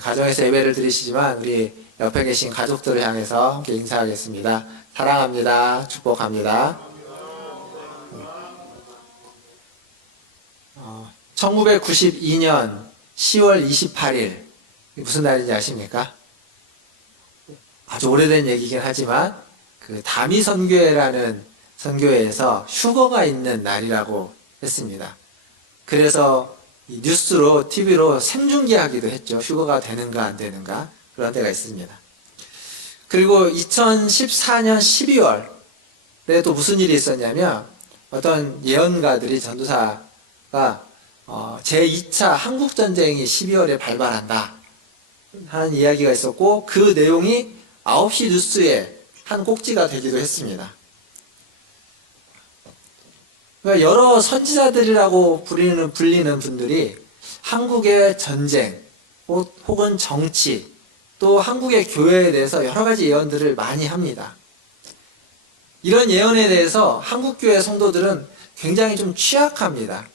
가정에서 예배를 드리시지만 우리 옆에 계신 가족들을 향해서 함께 인사하겠습니다. 사랑합니다. 축복합니다. 1992년 10월 28일 무슨 날인지 아십니까? 아주 오래된 얘기긴 하지만 그 다미 선교회라는 선교회에서 휴거가 있는 날이라고 했습니다. 그래서 뉴스로, TV로 생중계하기도 했죠. 휴거가 되는가 안 되는가 그런 때가 있습니다. 그리고 2014년 12월에 또 무슨 일이 있었냐면 어떤 예언가들이 전도사가 제2차 한국전쟁이 12월에 발발한다 하는 이야기가 있었고 그 내용이 9시 뉴스에 한 꼭지가 되기도 했습니다. 그러니까 여러 선지자들이라고 불리는 분들이 한국의 전쟁 혹은 정치 또 한국의 교회에 대해서 여러 가지 예언들을 많이 합니다. 이런 예언에 대해서 한국교회 성도들은 굉장히 좀 취약합니다.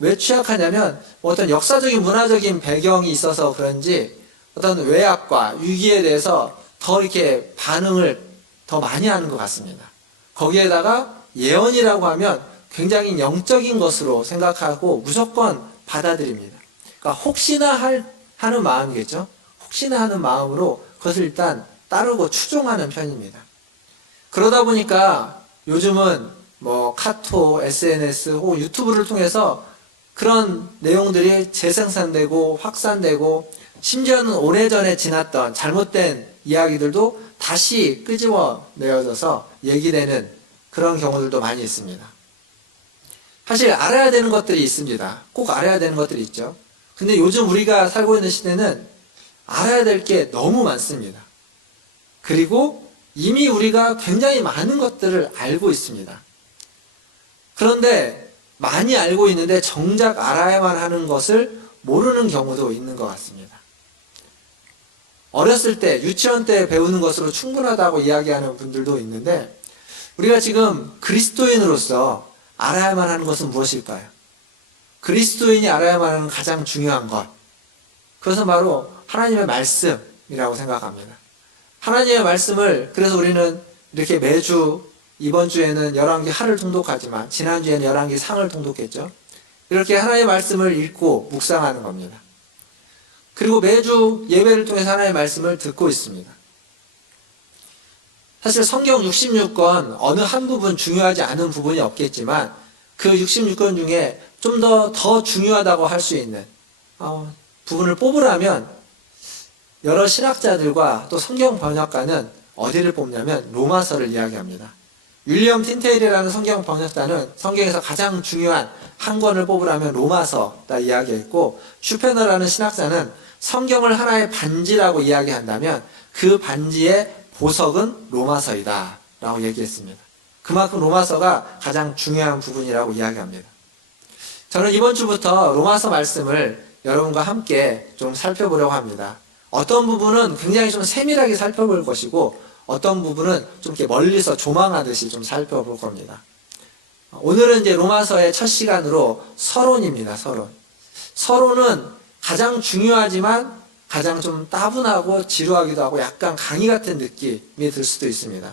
왜 취약하냐면 어떤 역사적인 문화적인 배경이 있어서 그런지 어떤 외압과 위기에 대해서 더 이렇게 반응을 더 많이 하는 것 같습니다. 거기에다가 예언이라고 하면 굉장히 영적인 것으로 생각하고 무조건 받아들입니다. 그러니까 혹시나 하는 마음이겠죠. 혹시나 하는 마음으로 그것을 일단 따르고 추종하는 편입니다. 그러다 보니까 요즘은 카톡, SNS 혹은 유튜브를 통해서 그런 내용들이 재생산되고 확산되고 심지어는 오래전에 지났던 잘못된 이야기들도 다시 끄집어내어져서 얘기되는 그런 경우들도 많이 있습니다. 사실 알아야 되는 것들이 있습니다. 꼭 알아야 되는 것들이 있죠. 근데 요즘 우리가 살고 있는 시대는 알아야 될 게 너무 많습니다. 그리고 이미 우리가 굉장히 많은 것들을 알고 있습니다. 그런데 많이 알고 있는데 정작 알아야만 하는 것을 모르는 경우도 있는 것 같습니다. 어렸을 때, 유치원 때 배우는 것으로 충분하다고 이야기하는 분들도 있는데 우리가 지금 그리스도인으로서 알아야만 하는 것은 무엇일까요? 그리스도인이 알아야만 하는 가장 중요한 것. 그것은 바로 하나님의 말씀이라고 생각합니다. 하나님의 말씀을 그래서 우리는 이렇게 매주 이번 주에는 열왕기 하를 통독하지만 지난주에는 열왕기 상을 통독했죠. 이렇게 하나님의 말씀을 읽고 묵상하는 겁니다. 그리고 매주 예배를 통해서 하나님의 말씀을 듣고 있습니다. 사실 성경 66권 어느 한 부분 중요하지 않은 부분이 없겠지만 그 66권 중에 좀 더 중요하다고 할 수 있는 부분을 뽑으라면 여러 신학자들과 또 성경 번역가는 어디를 뽑냐면 로마서를 이야기합니다. 윌리엄 틴테일이라는 성경 번역자는 성경에서 가장 중요한 한 권을 뽑으라면 로마서다 이야기했고 슈페너라는 신학자는 성경을 하나의 반지라고 이야기한다면 그 반지의 보석은 로마서이다 라고 얘기했습니다. 그만큼 로마서가 가장 중요한 부분이라고 이야기합니다. 저는 이번 주부터 로마서 말씀을 여러분과 함께 좀 살펴보려고 합니다. 어떤 부분은 굉장히 좀 세밀하게 살펴볼 것이고 어떤 부분은 좀 이렇게 멀리서 조망하듯이 좀 살펴볼 겁니다. 오늘은 이제 로마서의 첫 시간으로 서론입니다. 서론은 가장 중요하지만 가장 좀 따분하고 지루하기도 하고 약간 강의 같은 느낌이 들 수도 있습니다.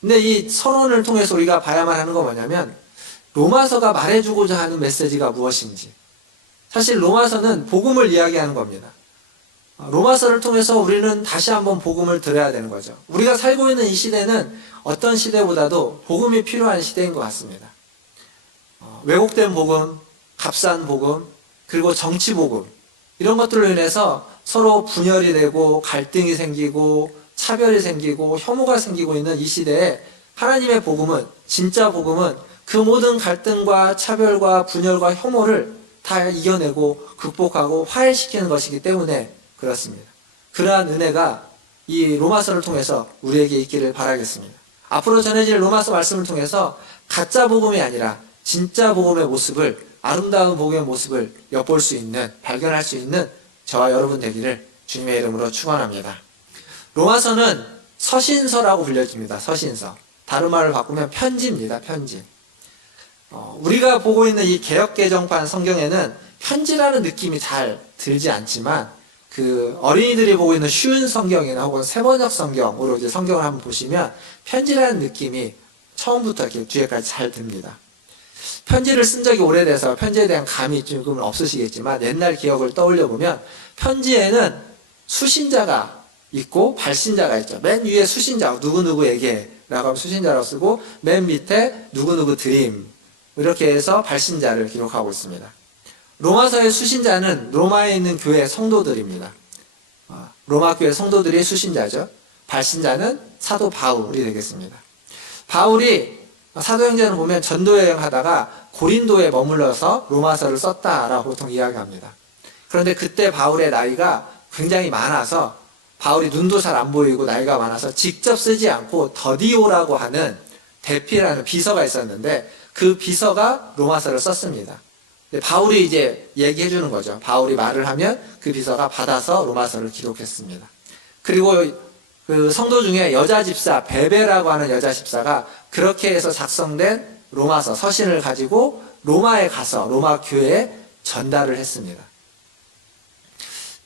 근데 이 서론을 통해서 우리가 봐야만 하는 건 뭐냐면 로마서가 말해주고자 하는 메시지가 무엇인지. 사실 로마서는 복음을 이야기하는 겁니다. 로마서를 통해서 우리는 다시 한번 복음을 들어야 되는 거죠. 우리가 살고 있는 이 시대는 어떤 시대보다도 복음이 필요한 시대인 것 같습니다. 왜곡된 복음, 값싼 복음, 그리고 정치 복음 이런 것들로 인해서 서로 분열이 되고 갈등이 생기고 차별이 생기고 혐오가 생기고 있는 이 시대에 하나님의 복음은 진짜 복음은 그 모든 갈등과 차별과 분열과 혐오를 다 이겨내고 극복하고 화해시키는 것이기 때문에 그렇습니다. 그러한 은혜가 이 로마서를 통해서 우리에게 있기를 바라겠습니다. 앞으로 전해질 로마서 말씀을 통해서 가짜 복음이 아니라 진짜 복음의 모습을 아름다운 복음의 모습을 엿볼 수 있는 발견할 수 있는 저와 여러분 되기를 주님의 이름으로 축원합니다. 로마서는 서신서라고 불려집니다. 서신서. 다른 말을 바꾸면 편지입니다. 편지. 우리가 보고 있는 이 개역개정판 성경에는 편지라는 느낌이 잘 들지 않지만 그 어린이들이 보고 있는 쉬운 성경이나 혹은 세번역 성경으로 이제 성경을 한번 보시면 편지라는 느낌이 처음부터 이렇게 뒤에까지 잘 듭니다. 편지를 쓴 적이 오래돼서 편지에 대한 감이 조금은 없으시겠지만 옛날 기억을 떠올려 보면 편지에는 수신자가 있고 발신자가 있죠. 맨 위에 수신자, 누구누구에게 라고 하면 수신자라고 쓰고 맨 밑에 누구누구 드림 이렇게 해서 발신자를 기록하고 있습니다. 로마서의 수신자는 로마에 있는 교회 성도들입니다. 로마 교회 성도들이 수신자죠. 발신자는 사도 바울이 되겠습니다. 바울이 사도행전을 보면 전도여행 하다가 고린도에 머물러서 로마서를 썼다라고 보통 이야기합니다. 그런데 그때 바울의 나이가 굉장히 많아서 바울이 눈도 잘 안 보이고 나이가 많아서 직접 쓰지 않고 더디오라고 하는 대피라는 비서가 있었는데 그 비서가 로마서를 썼습니다. 바울이 이제 얘기해 주는 거죠. 바울이 말을 하면 그 비서가 받아서 로마서를 기록했습니다. 그리고 그 성도 중에 여자 집사 베베라고 하는 여자 집사가 그렇게 해서 작성된 로마서 서신을 가지고 로마에 가서 로마 교회에 전달을 했습니다.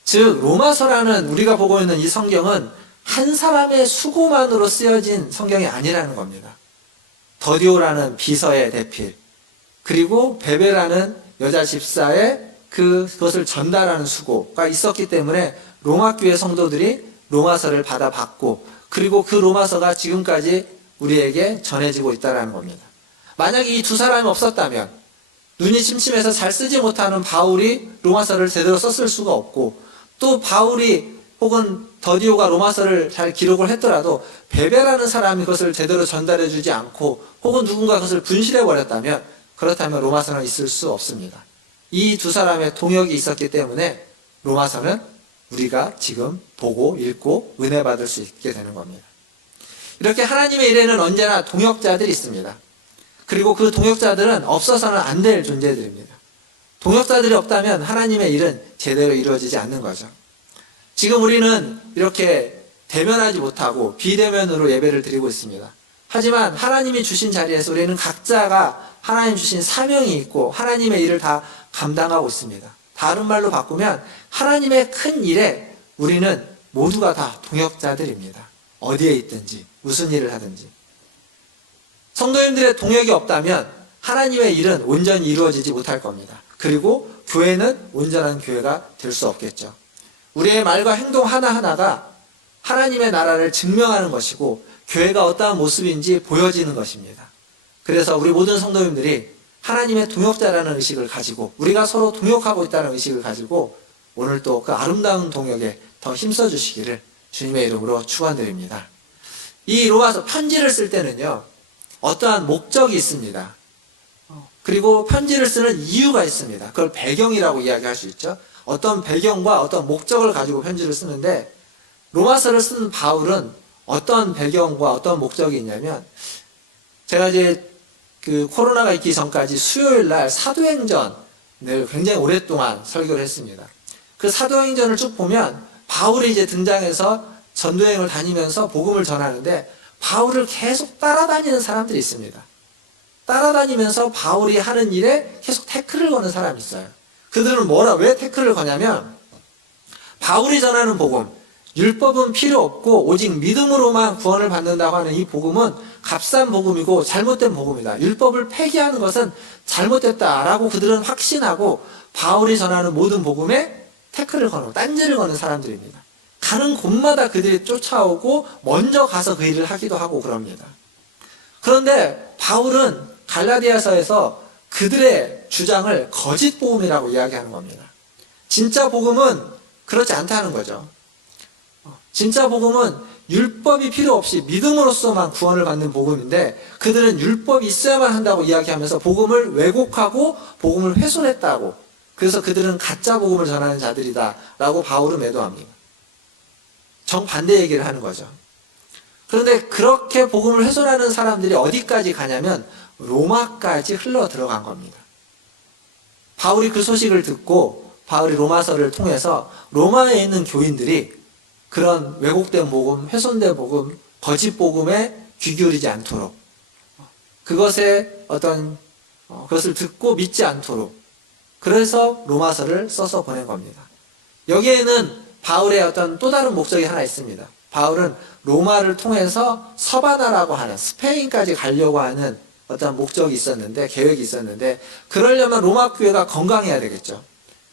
즉 로마서라는 우리가 보고 있는 이 성경은 한 사람의 수고만으로 쓰여진 성경이 아니라는 겁니다. 더디오라는 비서의 대필, 그리고 베베라는 여자 집사의 그것을 전달하는 수고가 있었기 때문에 로마 교회 성도들이 로마서를 받아봤고, 그리고 그 로마서가 지금까지 우리에게 전해지고 있다는 겁니다. 만약에 이 두 사람이 없었다면 눈이 침침해서 잘 쓰지 못하는 바울이 로마서를 제대로 썼을 수가 없고, 또 바울이 혹은 더디오가 로마서를 잘 기록을 했더라도 베베라는 사람이 그것을 제대로 전달해 주지 않고 혹은 누군가 그것을 분실해 버렸다면, 그렇다면 로마서는 있을 수 없습니다. 이 두 사람의 동역이 있었기 때문에 로마서는 우리가 지금 보고 읽고 은혜 받을 수 있게 되는 겁니다. 이렇게 하나님의 일에는 언제나 동역자들이 있습니다. 그리고 그 동역자들은 없어서는 안 될 존재들입니다. 동역자들이 없다면 하나님의 일은 제대로 이루어지지 않는 거죠. 지금 우리는 이렇게 대면하지 못하고 비대면으로 예배를 드리고 있습니다. 하지만 하나님이 주신 자리에서 우리는 각자가 하나님 주신 사명이 있고 하나님의 일을 다 감당하고 있습니다. 다른 말로 바꾸면 하나님의 큰 일에 우리는 모두가 다 동역자들입니다. 어디에 있든지 무슨 일을 하든지. 성도님들의 동역이 없다면 하나님의 일은 온전히 이루어지지 못할 겁니다. 그리고 교회는 온전한 교회가 될 수 없겠죠. 우리의 말과 행동 하나하나가 하나님의 나라를 증명하는 것이고 교회가 어떠한 모습인지 보여지는 것입니다. 그래서 우리 모든 성도님들이 하나님의 동역자라는 의식을 가지고 우리가 서로 동역하고 있다는 의식을 가지고 오늘 또 그 아름다운 동역에 더 힘써 주시기를 주님의 이름으로 축원드립니다. 이 로마서 편지를 쓸 때는요, 어떠한 목적이 있습니다. 그리고 편지를 쓰는 이유가 있습니다. 그걸 배경이라고 이야기할 수 있죠. 어떤 배경과 어떤 목적을 가지고 편지를 쓰는데, 로마서를 쓴 바울은 어떤 배경과 어떤 목적이 있냐면, 제가 이제 그 코로나가 있기 전까지 수요일 날 사도행전을 굉장히 오랫동안 설교를 했습니다. 그 사도행전을 쭉 보면 바울이 이제 등장해서 전도여행을 다니면서 복음을 전하는데 바울을 계속 따라다니는 사람들이 있습니다. 따라다니면서 바울이 하는 일에 계속 태클을 거는 사람이 있어요. 그들은 왜 태클을 거냐면, 바울이 전하는 복음, 율법은 필요 없고 오직 믿음으로만 구원을 받는다고 하는 이 복음은 값싼 복음이고 잘못된 복음이다. 율법을 폐기하는 것은 잘못됐다라고 그들은 확신하고 바울이 전하는 모든 복음에 태클을 거는, 딴지를 거는 사람들입니다. 가는 곳마다 그들이 쫓아오고 먼저 가서 그 일을 하기도 하고 그럽니다. 그런데 바울은 갈라디아서에서 그들의 주장을 거짓 복음이라고 이야기하는 겁니다. 진짜 복음은 그렇지 않다는 거죠. 진짜 복음은 율법이 필요 없이 믿음으로서만 구원을 받는 복음인데, 그들은 율법이 있어야만 한다고 이야기하면서 복음을 왜곡하고 복음을 훼손했다고, 그래서 그들은 가짜 복음을 전하는 자들이다 라고 바울은 매도합니다. 정반대 얘기를 하는 거죠. 그런데 그렇게 복음을 훼손하는 사람들이 어디까지 가냐면 로마까지 흘러 들어간 겁니다. 바울이 그 소식을 듣고 바울이 로마서를 통해서 로마에 있는 교인들이 그런 왜곡된 복음, 훼손된 복음, 거짓 복음에 귀 기울이지 않도록, 그것에 그것을 듣고 믿지 않도록, 그래서 로마서를 써서 보낸 겁니다. 여기에는 바울의 어떤 또 다른 목적이 하나 있습니다. 바울은 로마를 통해서 서바나라고 하는 스페인까지 가려고 하는 어떤 목적이 있었는데, 계획이 있었는데, 그러려면 로마 교회가 건강해야 되겠죠.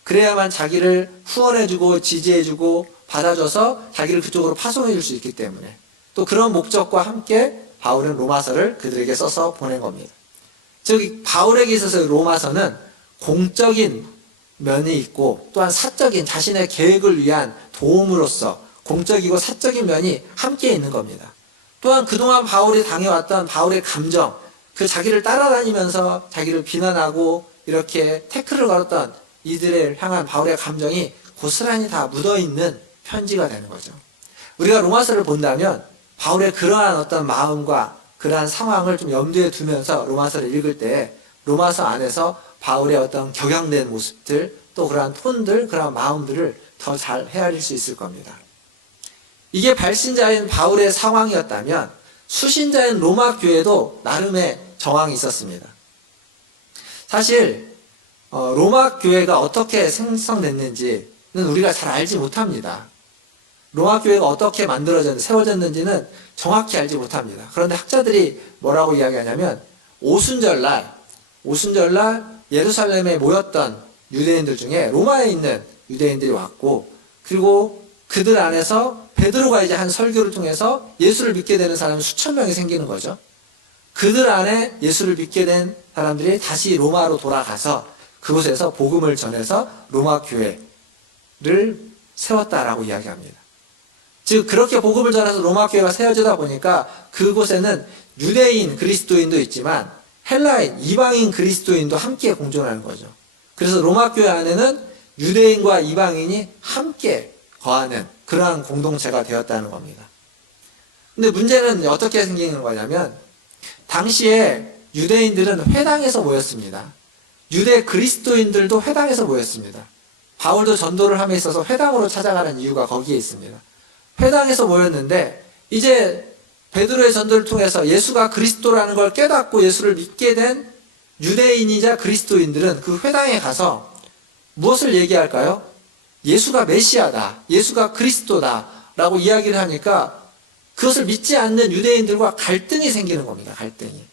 그래야만 자기를 후원해주고 지지해주고 받아줘서 자기를 그쪽으로 파송해줄 수 있기 때문에, 또 그런 목적과 함께 바울은 로마서를 그들에게 써서 보낸 겁니다. 즉 바울에게 있어서 로마서는 공적인 면이 있고 또한 사적인 자신의 계획을 위한 도움으로서 공적이고 사적인 면이 함께 있는 겁니다. 또한 그동안 바울이 당해왔던 바울의 감정, 그 자기를 따라다니면서 자기를 비난하고 이렇게 태클을 걸었던 이들을 향한 바울의 감정이 고스란히 다 묻어있는 편지가 되는 거죠. 우리가 로마서를 본다면 바울의 그러한 어떤 마음과 그러한 상황을 좀 염두에 두면서 로마서를 읽을 때 로마서 안에서 바울의 어떤 격양된 모습들, 또 그러한 톤들, 그러한 마음들을 더 잘 헤아릴 수 있을 겁니다. 이게 발신자인 바울의 상황이었다면 수신자인 로마 교회도 나름의 정황이 있었습니다. 사실 로마 교회가 어떻게 생성됐는지는 우리가 잘 알지 못합니다. 로마 교회가 어떻게 만들어졌는지, 세워졌는지는 정확히 알지 못합니다. 그런데 학자들이 뭐라고 이야기하냐면 오순절날 예루살렘에 모였던 유대인들 중에 로마에 있는 유대인들이 왔고, 그리고 그들 안에서 베드로가 이제 한 설교를 통해서 예수를 믿게 되는 사람이 수천 명이 생기는 거죠. 그들 안에 예수를 믿게 된 사람들이 다시 로마로 돌아가서 그곳에서 복음을 전해서 로마 교회를 세웠다라고 이야기합니다. 즉 그렇게 복음을 전해서 로마 교회가 세워지다 보니까 그곳에는 유대인 그리스도인도 있지만 헬라인 이방인 그리스도인도 함께 공존하는 거죠. 그래서 로마 교회 안에는 유대인과 이방인이 함께 거하는 그러한 공동체가 되었다는 겁니다. 근데 문제는 어떻게 생기는 거냐면 당시에 유대인들은 회당에서 모였습니다. 유대 그리스도인들도 회당에서 모였습니다. 바울도 전도를 함에 있어서 회당으로 찾아가는 이유가 거기에 있습니다. 회당에서 모였는데 이제 베드로의 전도를 통해서 예수가 그리스도라는 걸 깨닫고 예수를 믿게 된 유대인이자 그리스도인들은 그 회당에 가서 무엇을 얘기할까요? 예수가 메시아다, 예수가 그리스도다 라고 이야기를 하니까 그것을 믿지 않는 유대인들과 갈등이 생기는 겁니다. 갈등이.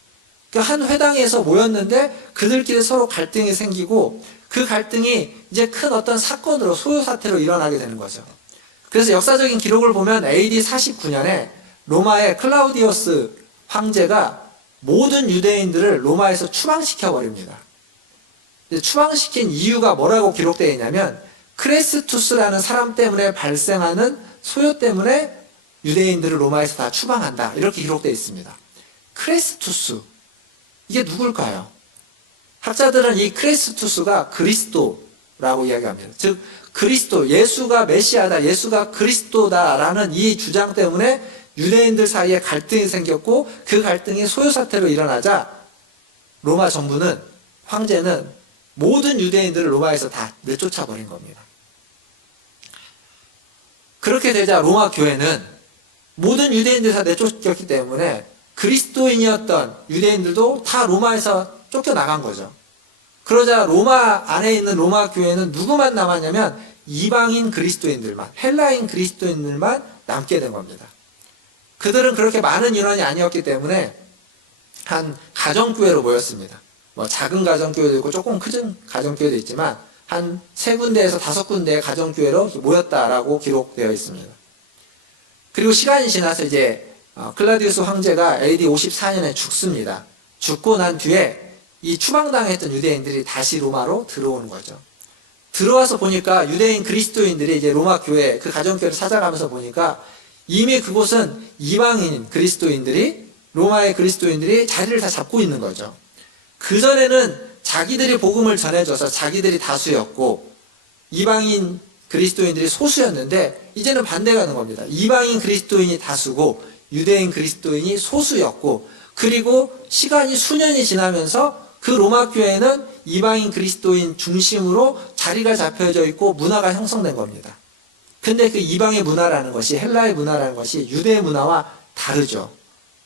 그러니까 한 회당에서 모였는데 그들끼리 서로 갈등이 생기고 그 갈등이 이제 큰 어떤 사건으로 소요사태로 일어나게 되는 거죠. 그래서 역사적인 기록을 보면 AD 49년에 로마의 클라우디우스 황제가 모든 유대인들을 로마에서 추방시켜 버립니다. 추방시킨 이유가 뭐라고 기록되어 있냐면 크레스투스라는 사람 때문에 발생하는 소요 때문에 유대인들을 로마에서 다 추방한다, 이렇게 기록되어 있습니다. 크레스투스, 이게 누굴까요? 학자들은 이 크레스투스가 그리스도라고 이야기합니다. 즉 그리스도, 예수가 메시아다, 예수가 그리스도다라는 이 주장 때문에 유대인들 사이에 갈등이 생겼고 그 갈등이 소요사태로 일어나자 로마 정부는, 황제는 모든 유대인들을 로마에서 다 내쫓아 버린 겁니다. 그렇게 되자 로마 교회는 모든 유대인들이 다 내쫓겼기 때문에 그리스도인이었던 유대인들도 다 로마에서 쫓겨나간 거죠. 그러자 로마 안에 있는 로마 교회는 누구만 남았냐면 이방인 그리스도인들만, 헬라인 그리스도인들만 남게 된 겁니다. 그들은 그렇게 많은 인원이 아니었기 때문에 한 가정교회로 모였습니다. 뭐 작은 가정교회도 있고 조금 큰 가정교회도 있지만 한 3군데에서 5군데의 가정교회로 모였다라고 기록되어 있습니다. 그리고 시간이 지나서 이제 클라우디우스 황제가 AD 54년에 죽습니다. 죽고 난 뒤에 이 추방당했던 유대인들이 다시 로마로 들어오는 거죠. 들어와서 보니까 유대인 그리스도인들이 이제 로마 교회, 그 가정교회를 찾아가면서 보니까 이미 그곳은 이방인 그리스도인들이, 로마의 그리스도인들이 자리를 다 잡고 있는 거죠. 그전에는 자기들이 복음을 전해줘서 자기들이 다수였고 이방인 그리스도인들이 소수였는데 이제는 반대가 되는 겁니다. 이방인 그리스도인이 다수고 유대인 그리스도인이 소수였고, 그리고 시간이 수년이 지나면서 그 로마 교회는 이방인 그리스도인 중심으로 자리가 잡혀져 있고 문화가 형성된 겁니다. 근데 그 이방의 문화라는 것이, 헬라의 문화라는 것이 유대 문화와 다르죠.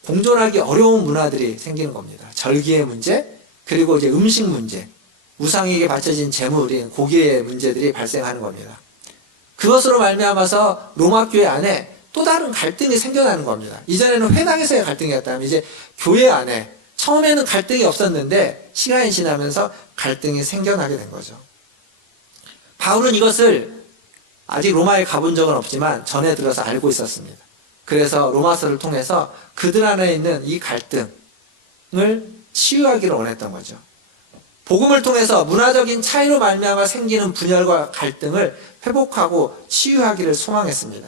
공존하기 어려운 문화들이 생기는 겁니다. 절기의 문제, 그리고 이제 음식 문제, 우상에게 바쳐진 제물인 고기의 문제들이 발생하는 겁니다. 그것으로 말미암아서 로마 교회 안에 또 다른 갈등이 생겨나는 겁니다. 이전에는 회당에서의 갈등이었다면 이제 교회 안에 처음에는 갈등이 없었는데 시간이 지나면서 갈등이 생겨나게 된 거죠. 바울은 이것을 아직 로마에 가본 적은 없지만 전에 들어서 알고 있었습니다. 그래서 로마서를 통해서 그들 안에 있는 이 갈등을 치유하기를 원했던 거죠. 복음을 통해서 문화적인 차이로 말미암아 생기는 분열과 갈등을 회복하고 치유하기를 소망했습니다.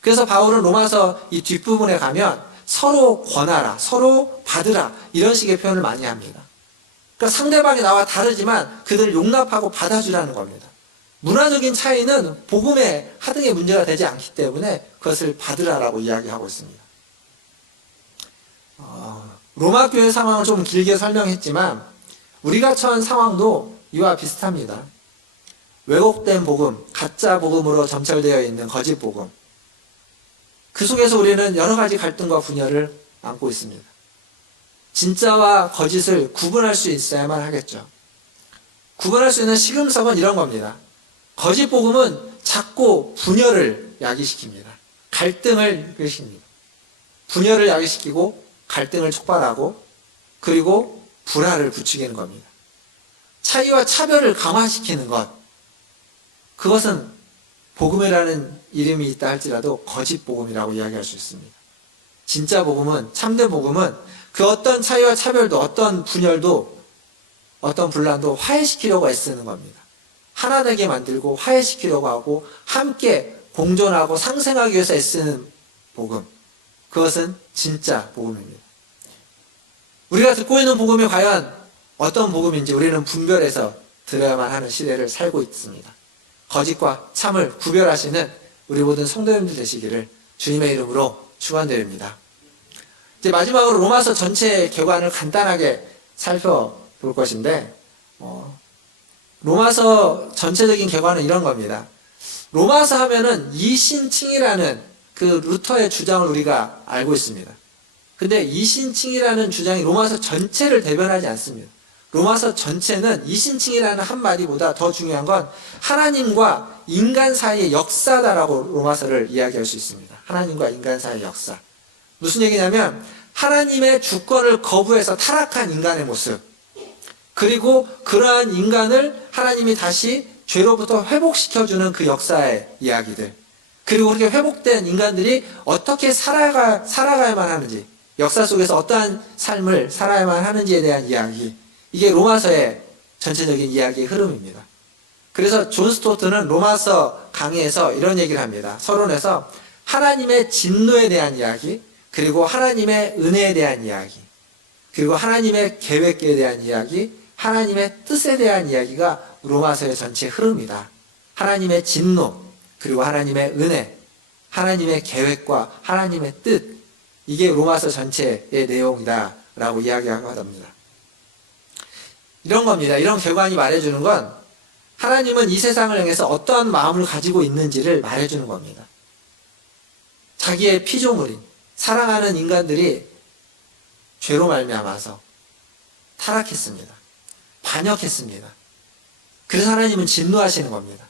그래서 바울은 로마서 이 뒷부분에 가면 서로 권하라, 서로 받으라 이런 식의 표현을 많이 합니다. 그러니까 상대방이 나와 다르지만 그들을 용납하고 받아주라는 겁니다. 문화적인 차이는 복음의 하등의 문제가 되지 않기 때문에 그것을 받으라라고 이야기하고 있습니다. 로마 교회 상황을 좀 길게 설명했지만 우리가 처한 상황도 이와 비슷합니다. 왜곡된 복음, 가짜 복음으로 점철되어 있는 거짓 복음. 그 속에서 우리는 여러 가지 갈등과 분열을 안고 있습니다. 진짜와 거짓을 구분할 수 있어야만 하겠죠. 구분할 수 있는 시금석은 이런 겁니다. 거짓 복음은 자꾸 분열을 야기시킵니다. 갈등을 일으킵니다. 분열을 야기시키고 갈등을 촉발하고 그리고 불화를 부추기는 겁니다. 차이와 차별을 강화시키는 것. 그것은 복음이라는 이름이 있다 할지라도 거짓 복음이라고 이야기할 수 있습니다. 진짜 복음은, 참된 복음은 그 어떤 차이와 차별도 어떤 분열도 어떤 분란도 화해시키려고 애쓰는 겁니다. 하나 되게 만들고 화해시키려고 하고 함께 공존하고 상생하기 위해서 애쓰는 복음. 그것은 진짜 복음입니다. 우리가 듣고 있는 복음이 과연 어떤 복음인지 우리는 분별해서 들어야만 하는 시대를 살고 있습니다. 거짓과 참을 구별하시는 우리 모든 성도님들 되시기를 주님의 이름으로 축원드립니다. 이제 마지막으로 로마서 전체 개관을 간단하게 살펴볼 것인데 로마서 전체적인 개관은 이런 겁니다. 로마서 하면은 이신칭이라는 그 루터의 주장을 우리가 알고 있습니다. 근데 이신칭이라는 주장이 로마서 전체를 대변하지 않습니다. 로마서 전체는 이신칭이라는 한마디보다 더 중요한 건 하나님과 인간 사이의 역사다라고 로마서를 이야기할 수 있습니다. 하나님과 인간 사이의 역사. 무슨 얘기냐면 하나님의 주권을 거부해서 타락한 인간의 모습, 그리고 그러한 인간을 하나님이 다시 죄로부터 회복시켜주는 그 역사의 이야기들, 그리고 그렇게 회복된 인간들이 어떻게 살아가야만 하는지, 역사 속에서 어떠한 삶을 살아야만 하는지에 대한 이야기, 이게 로마서의 전체적인 이야기의 흐름입니다. 그래서 존 스토트는 로마서 강의에서 이런 얘기를 합니다. 서론에서 하나님의 진노에 대한 이야기, 그리고 하나님의 은혜에 대한 이야기, 그리고 하나님의 계획에 대한 이야기, 하나님의 뜻에 대한 이야기가 로마서의 전체 흐름이다. 하나님의 진노, 그리고 하나님의 은혜, 하나님의 계획과 하나님의 뜻, 이게 로마서 전체의 내용이다 라고 이야기하고 합니다. 이런 겁니다. 이런 결과가 말해주는 건 하나님은 이 세상을 향해서 어떠한 마음을 가지고 있는지를 말해주는 겁니다. 자기의 피조물인 사랑하는 인간들이 죄로 말미암아서 타락했습니다. 반역했습니다. 그래서 하나님은 진노하시는 겁니다.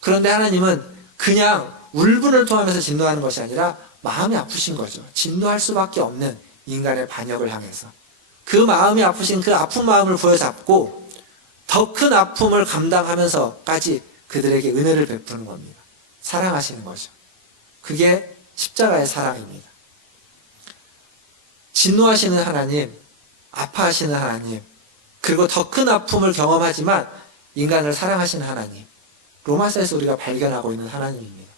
그런데 하나님은 그냥 울분을 토하면서 진노하는 것이 아니라 마음이 아프신 거죠. 진노할 수밖에 없는 인간의 반역을 향해서. 그 마음이 아프신 그 아픈 마음을 부여잡고 더 큰 아픔을 감당하면서까지 그들에게 은혜를 베푸는 겁니다. 사랑하시는 거죠. 그게 십자가의 사랑입니다. 진노하시는 하나님, 아파하시는 하나님, 그리고 더 큰 아픔을 경험하지만 인간을 사랑하시는 하나님, 로마서에서 우리가 발견하고 있는 하나님입니다.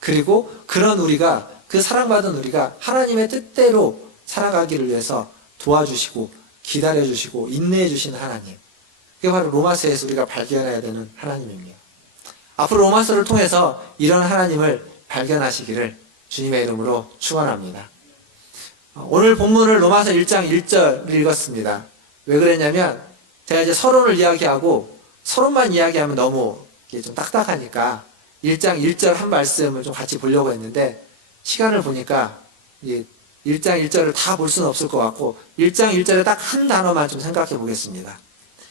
그리고 그런 우리가, 그 사랑받은 우리가 하나님의 뜻대로 살아가기를 위해서 도와주시고 기다려주시고 인내해주시는 하나님, 그게 바로 로마서에서 우리가 발견해야 되는 하나님입니다. 앞으로 로마서를 통해서 이런 하나님을 발견하시기를 주님의 이름으로 축원합니다. 오늘 본문을 로마서 1장 1절 읽었습니다. 왜 그랬냐면 제가 이제 서론을 이야기하고 서론만 이야기하면 너무 좀 딱딱하니까 1장 1절 한 말씀을 좀 같이 보려고 했는데 시간을 보니까 1장 1절을 다 볼 수는 없을 것 같고 1장 1절에 딱 한 단어만 좀 생각해 보겠습니다.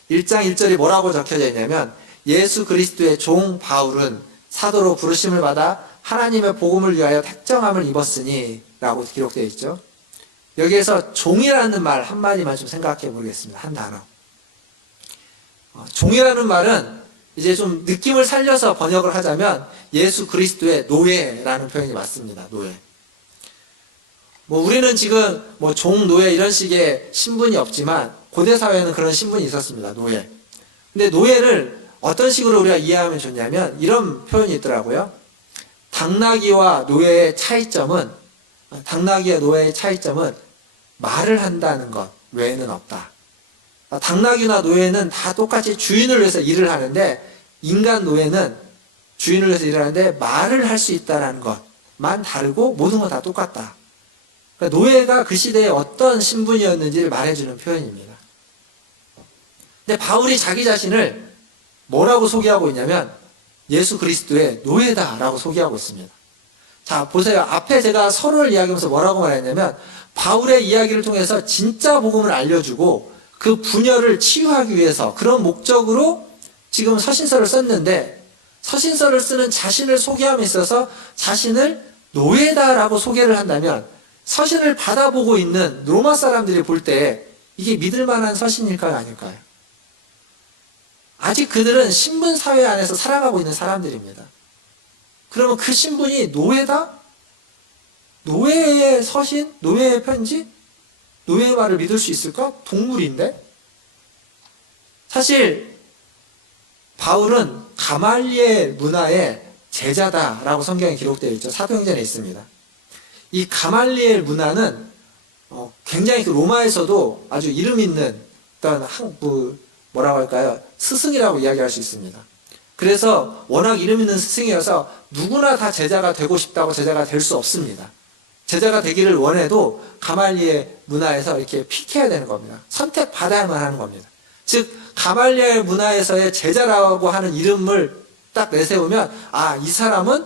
1장 1절이 뭐라고 적혀져 있냐면 예수 그리스도의 종 바울은 사도로 부르심을 받아 하나님의 복음을 위하여 택정함을 입었으니 라고 기록되어 있죠. 여기에서 종이라는 말 한마디만 좀 생각해 보겠습니다. 한 단어. 종이라는 말은 이제 좀 느낌을 살려서 번역을 하자면 예수 그리스도의 노예라는 표현이 맞습니다. 노예. 우리는 지금 종, 노예 이런 식의 신분이 없지만 고대 사회에는 그런 신분이 있었습니다. 노예. 근데 노예를 어떤 식으로 우리가 이해하면 좋냐면 이런 표현이 있더라고요. 당나귀와 노예의 차이점은 말을 한다는 것 외에는 없다. 당나귀나 노예는 다 똑같이 주인을 위해서 일을 하는데 인간 노예는 주인을 위해서 일을 하는데 말을 할 수 있다는 것만 다르고 모든 건 다 똑같다. 그러니까 노예가 그 시대에 어떤 신분이었는지를 말해주는 표현입니다. 근데 바울이 자기 자신을 뭐라고 소개하고 있냐면 예수 그리스도의 노예다라고 소개하고 있습니다. 자, 보세요. 앞에 제가 서로를 이야기하면서 뭐라고 말했냐면 바울의 이야기를 통해서 진짜 복음을 알려주고 그 분열을 치유하기 위해서 그런 목적으로 지금 서신서를 썼는데 서신서를 쓰는 자신을 소개함에 있어서 자신을 노예다라고 소개를 한다면 서신을 받아보고 있는 로마 사람들이 볼 때 이게 믿을 만한 서신일까요? 아닐까요? 아직 그들은 신분 사회 안에서 살아가고 있는 사람들입니다. 그러면 그 신분이 노예다? 노예의 서신? 노예의 편지? 노예의 말을 믿을 수 있을까? 동물인데? 사실 바울은 가말리엘 문화의 제자다라고 성경에 기록되어 있죠. 사도행전에 있습니다. 이 가말리엘 문화는 굉장히 그 로마에서도 아주 이름 있는 어떤 뭐라고 할까요? 스승이라고 이야기할 수 있습니다. 그래서 워낙 이름 있는 스승이어서 누구나 다 제자가 되고 싶다고 제자가 될 수 없습니다. 제자가 되기를 원해도 가말리엘 문화에서 이렇게 픽해야 되는 겁니다. 선택받아야만 하는 겁니다. 즉 가말리엘 문화에서의 제자라고 하는 이름을 딱 내세우면 이 사람은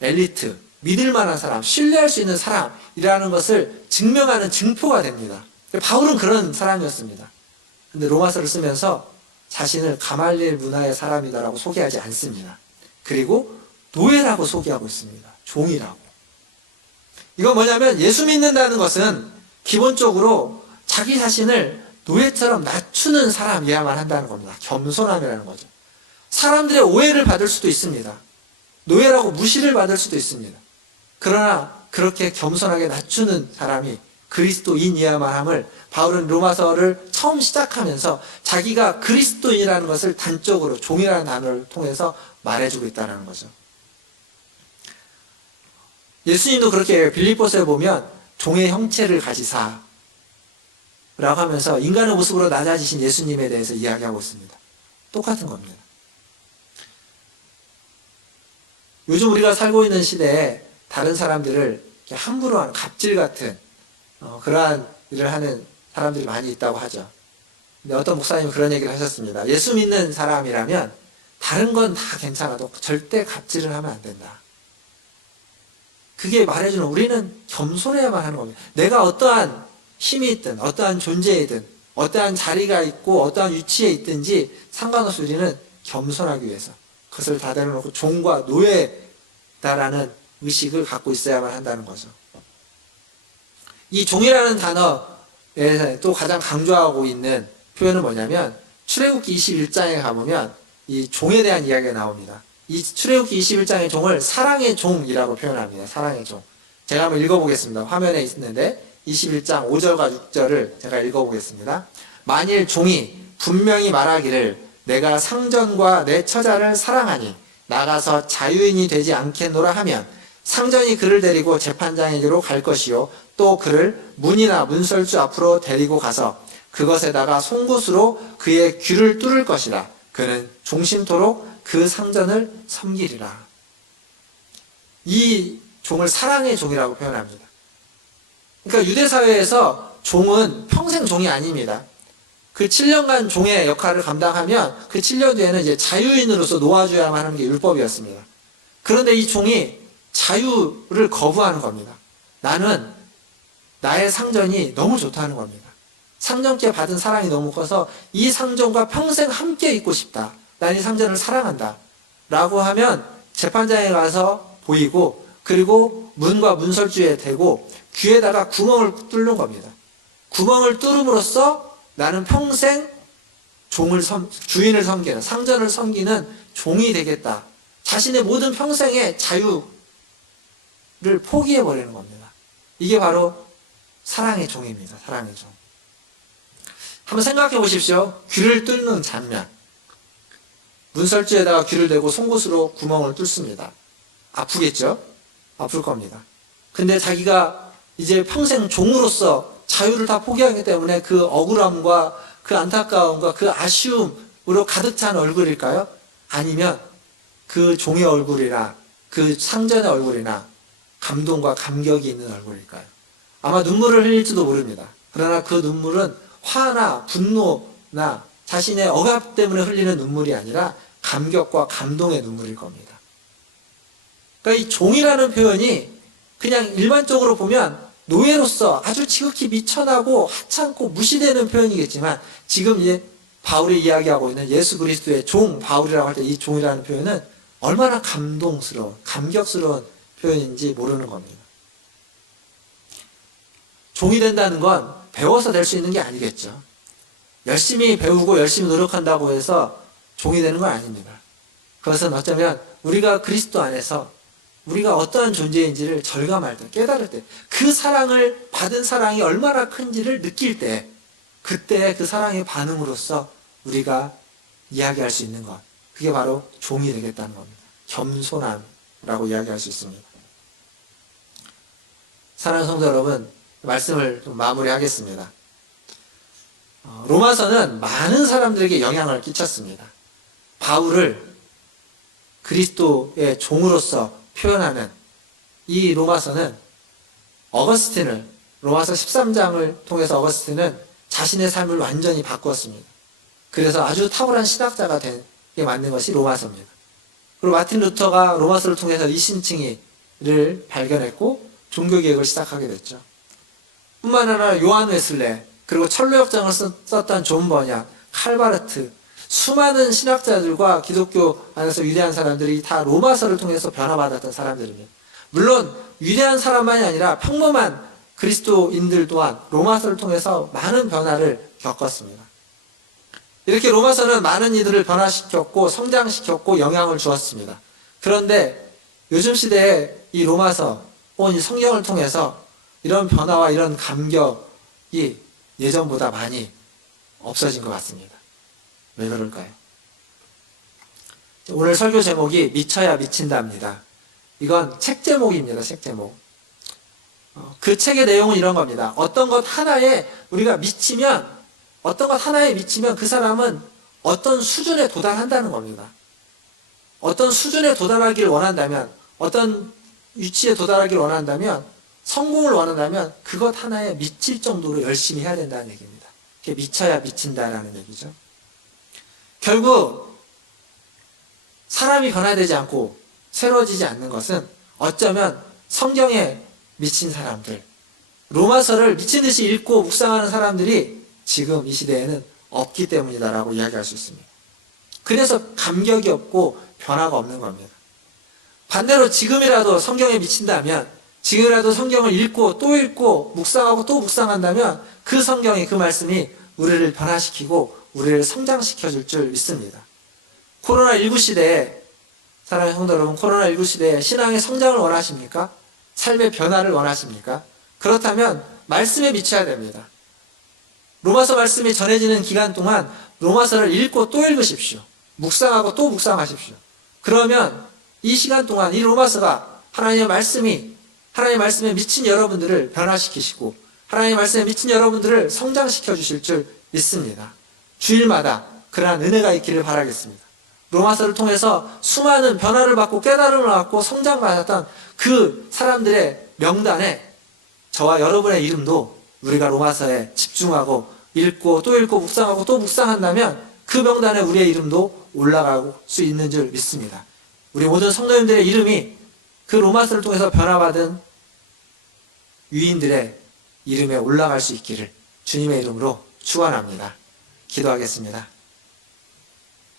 엘리트, 믿을 만한 사람, 신뢰할 수 있는 사람이라는 것을 증명하는 증표가 됩니다. 바울은 그런 사람이었습니다. 근데 로마서를 쓰면서 자신을 가말리엘 문화의 사람이다라고 소개하지 않습니다. 그리고 노예라고 소개하고 있습니다. 종이라고. 이건 뭐냐면 예수 믿는다는 것은 기본적으로 자기 자신을 노예처럼 낮추는 사람이야만 한다는 겁니다. 겸손함이라는 거죠. 사람들의 오해를 받을 수도 있습니다. 노예라고 무시를 받을 수도 있습니다. 그러나 그렇게 겸손하게 낮추는 사람이 그리스도인이야만 함을 바울은 로마서를 처음 시작하면서 자기가 그리스도인이라는 것을 단적으로 종이라는 단어를 통해서 말해주고 있다는 거죠. 예수님도 그렇게 빌립보서에 보면 종의 형체를 가지사 라고 하면서 인간의 모습으로 낮아지신 예수님에 대해서 이야기하고 있습니다. 똑같은 겁니다. 요즘 우리가 살고 있는 시대에 다른 사람들을 함부로 하는 갑질 같은 그러한 일을 하는 사람들이 많이 있다고 하죠. 근데 어떤 목사님이 그런 얘기를 하셨습니다. 예수 믿는 사람이라면 다른 건 다 괜찮아도 절대 갑질을 하면 안 된다. 그게 말해주는 우리는 겸손해야만 하는 겁니다. 내가 어떠한 힘이 있든 어떠한 존재이든 어떠한 자리가 있고 어떠한 위치에 있든지 상관없이 우리는 겸손하기 위해서 그것을 다 내려놓고 종과 노예다라는 의식을 갖고 있어야만 한다는 거죠. 이 종이라는 단어에 또 가장 강조하고 있는 표현은 뭐냐면 출애굽기 21장에 가보면 이 종에 대한 이야기가 나옵니다. 이 출애굽기 21장의 종을 사랑의 종이라고 표현합니다. 사랑의 종. 제가 한번 읽어보겠습니다. 화면에 있는데 21장 5절과 6절을 제가 읽어보겠습니다. 만일 종이 분명히 말하기를 내가 상전과 내 처자를 사랑하니 나가서 자유인이 되지 않겠노라 하면 상전이 그를 데리고 재판장에게로 갈 것이요 또 그를 문이나 문설주 앞으로 데리고 가서 그것에다가 송곳으로 그의 귀를 뚫을 것이라. 그는 종신토록 그 상전을 섬기리라. 이 종을 사랑의 종이라고 표현합니다. 그러니까 유대사회에서 종은 평생 종이 아닙니다. 그 7년간 종의 역할을 감당하면 그 7년 뒤에는 이제 자유인으로서 놓아줘야만 하는 게 율법이었습니다. 그런데 이 종이 자유를 거부하는 겁니다. 나는 나의 상전이 너무 좋다는 겁니다. 상전께 받은 사랑이 너무 커서 이 상전과 평생 함께 있고 싶다. 난 이 상전을 사랑한다. 라고 하면 재판장에 가서 보이고, 그리고 문과 문설주에 대고 귀에다가 구멍을 뚫는 겁니다. 구멍을 뚫음으로써 나는 평생 주인을 섬기는, 상전을 섬기는 종이 되겠다. 자신의 모든 평생의 자유를 포기해버리는 겁니다. 이게 바로 사랑의 종입니다. 사랑의 종. 한번 생각해 보십시오. 귀를 뚫는 장면. 문설주에다가 귀를 대고 송곳으로 구멍을 뚫습니다. 아프겠죠? 아플 겁니다. 근데 자기가 이제 평생 종으로서 자유를 다 포기하기 때문에 그 억울함과 그 안타까움과 그 아쉬움으로 가득 찬 얼굴일까요? 아니면 그 종의 얼굴이나 그 상전의 얼굴이나 감동과 감격이 있는 얼굴일까요? 아마 눈물을 흘릴지도 모릅니다. 그러나 그 눈물은 화나 분노나 자신의 억압 때문에 흘리는 눈물이 아니라 감격과 감동의 눈물일 겁니다. 그러니까 이 종이라는 표현이 그냥 일반적으로 보면 노예로서 아주 지극히 미천하고 하찮고 무시되는 표현이겠지만, 지금 이제 바울이 이야기하고 있는 예수 그리스도의 종 바울이라고 할 때 이 종이라는 표현은 얼마나 감동스러운, 감격스러운 표현인지 모르는 겁니다. 종이 된다는 건 배워서 될 수 있는 게 아니겠죠. 열심히 배우고 열심히 노력한다고 해서 종이 되는 건 아닙니다. 그것은 어쩌면 우리가 그리스도 안에서 우리가 어떠한 존재인지를 절감할 때, 깨달을 때, 그 사랑을 받은 사랑이 얼마나 큰지를 느낄 때, 그때 그 사랑의 반응으로서 우리가 이야기할 수 있는 것, 그게 바로 종이 되겠다는 겁니다. 겸손함이라고 이야기할 수 있습니다. 사랑하는 성도 여러분, 말씀을 좀 마무리하겠습니다. 로마서는 많은 사람들에게 영향을 끼쳤습니다. 바울을 그리스도의 종으로서 표현하는 이 로마서는 어거스틴을, 로마서 13장을 통해서 어거스틴은 자신의 삶을 완전히 바꾸었습니다. 그래서 아주 탁월한 신학자가 되게 만든 것이 로마서입니다. 그리고 마틴 루터가 로마서를 통해서 이심칭의를 발견했고 종교개혁을 시작하게 됐죠. 뿐만 아니라 요한 웨슬레, 그리고 철로역정을 썼던 존 버냐, 칼바르트, 수많은 신학자들과 기독교 안에서 위대한 사람들이 다 로마서를 통해서 변화받았던 사람들입니다. 물론 위대한 사람만이 아니라 평범한 그리스도인들 또한 로마서를 통해서 많은 변화를 겪었습니다. 이렇게 로마서는 많은 이들을 변화시켰고 성장시켰고 영향을 주었습니다. 그런데 요즘 시대에 이 로마서 혹은 이 성경을 통해서 이런 변화와 이런 감격이 예전보다 많이 없어진 것 같습니다. 왜 그럴까요? 오늘 설교 제목이 미쳐야 미친다입니다. 이건 책 제목입니다. 책 제목. 그 책의 내용은 이런 겁니다. 어떤 것 하나에 우리가 미치면, 어떤 것 하나에 미치면 그 사람은 어떤 수준에 도달한다는 겁니다. 어떤 수준에 도달하기를 원한다면, 어떤 위치에 도달하기를 원한다면, 성공을 원한다면 그것 하나에 미칠 정도로 열심히 해야 된다는 얘기입니다. 그게 미쳐야 미친다라는 얘기죠. 결국 사람이 변화되지 않고 새로워지지 않는 것은 어쩌면 성경에 미친 사람들, 로마서를 미친 듯이 읽고 묵상하는 사람들이 지금 이 시대에는 없기 때문이다라고 이야기할 수 있습니다. 그래서 감격이 없고 변화가 없는 겁니다. 반대로 지금이라도 성경에 미친다면, 지금이라도 성경을 읽고 또 읽고 묵상하고 또 묵상한다면 그 성경이, 그 말씀이 우리를 변화시키고 우리를 성장시켜줄 줄 믿습니다. 코로나19 시대에, 사랑하는 성도 여러분, 코로나19 시대에 신앙의 성장을 원하십니까? 삶의 변화를 원하십니까? 그렇다면 말씀에 미쳐야 됩니다. 로마서 말씀이 전해지는 기간 동안 로마서를 읽고 또 읽으십시오. 묵상하고 또 묵상하십시오. 그러면 이 시간 동안 이 로마서가 하나님의 말씀에 미친 여러분들을 변화시키시고 하나님의 말씀에 미친 여러분들을 성장시켜 주실 줄 믿습니다. 주일마다 그러한 은혜가 있기를 바라겠습니다. 로마서를 통해서 수많은 변화를 받고 깨달음을 받고 성장받았던 그 사람들의 명단에 저와 여러분의 이름도 우리가 로마서에 집중하고 읽고 또 읽고 묵상하고 또 묵상한다면 그 명단에 우리의 이름도 올라갈 수 있는 줄 믿습니다. 우리 모든 성도님들의 이름이 그 로마서를 통해서 변화받은 유인들의 이름에 올라갈 수 있기를 주님의 이름으로 축원합니다. 기도하겠습니다.